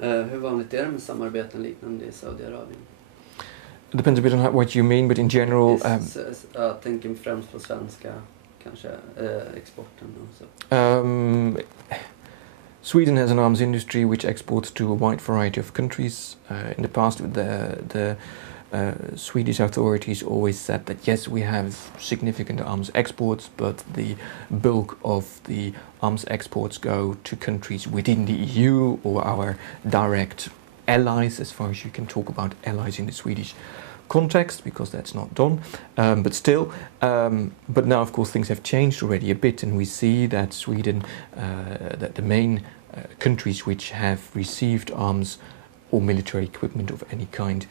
Hur vanligt är det med sammarbeten liknande i Saudiarabien? It depends a bit on what you mean, but in general... Jag tänker främst på svenska, kanske, exporten och så. Sweden has an arms industry which exports to a wide variety of countries. In the past, the Swedish authorities always said that yes, we have significant arms exports, but the bulk of the arms exports go to countries within the EU or our direct allies, as far as you can talk about allies in the Swedish context, because that's not done, but still. But now, of course, things have changed already a bit, and we see that Sweden, that the main countries which have received arms or military equipment of any kind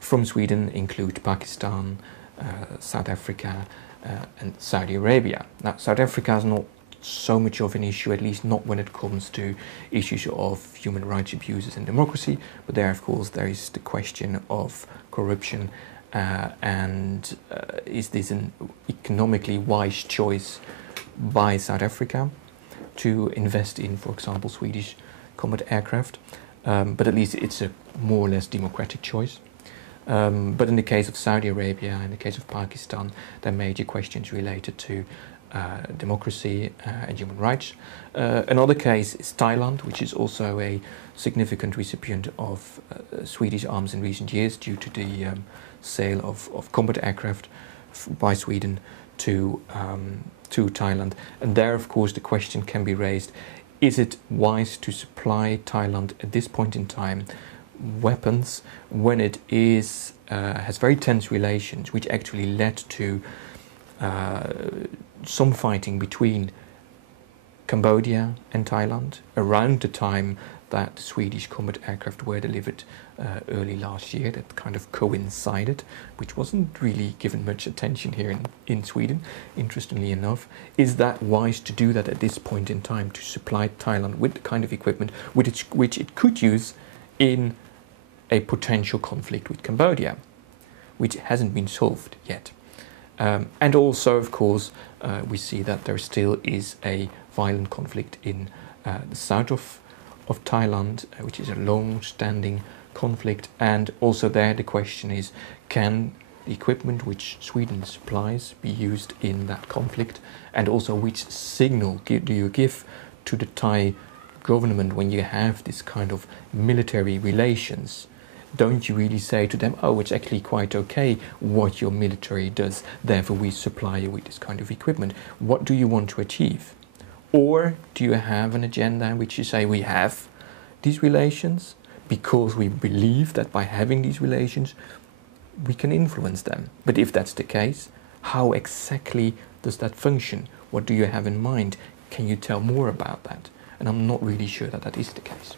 from Sweden include Pakistan, South Africa, and Saudi Arabia. Now, South Africa is not so much of an issue, at least not when it comes to issues of human rights abuses and democracy, but there, of course, there is the question of corruption, and is this an economically wise choice by South Africa to invest in, for example, Swedish combat aircraft? But at least it's a more or less democratic choice. But in the case of Saudi Arabia, in the case of Pakistan, there are major questions related to democracy and human rights. Another case is Thailand, which is also a significant recipient of Swedish arms in recent years due to the sale of combat aircraft by Sweden to Thailand. And there, of course, the question can be raised: is it wise to supply Thailand at this point in time weapons when it is has very tense relations, which actually led to some fighting between Cambodia and Thailand around the time that Swedish combat aircraft were delivered early last year? That kind of coincided, which wasn't really given much attention here in Sweden, interestingly enough. Is that wise to do that at this point in time, to supply Thailand with the kind of equipment which it could use in a potential conflict with Cambodia, which hasn't been solved yet? And also, of course, we see that there still is a violent conflict in the south of Thailand, which is a long-standing conflict. And also there the question is, can the equipment which Sweden supplies be used in that conflict? And also, which signal do you give to the Thai government when you have this kind of military relations? Don't you really say to them, oh, it's actually quite okay what your military does, therefore we supply you with this kind of equipment? What do you want to achieve? Or do you have an agenda in which you say we have these relations because we believe that by having these relations we can influence them? But if that's the case, how exactly does that function? What do you have in mind? Can you tell more about that? And I'm not really sure that that is the case.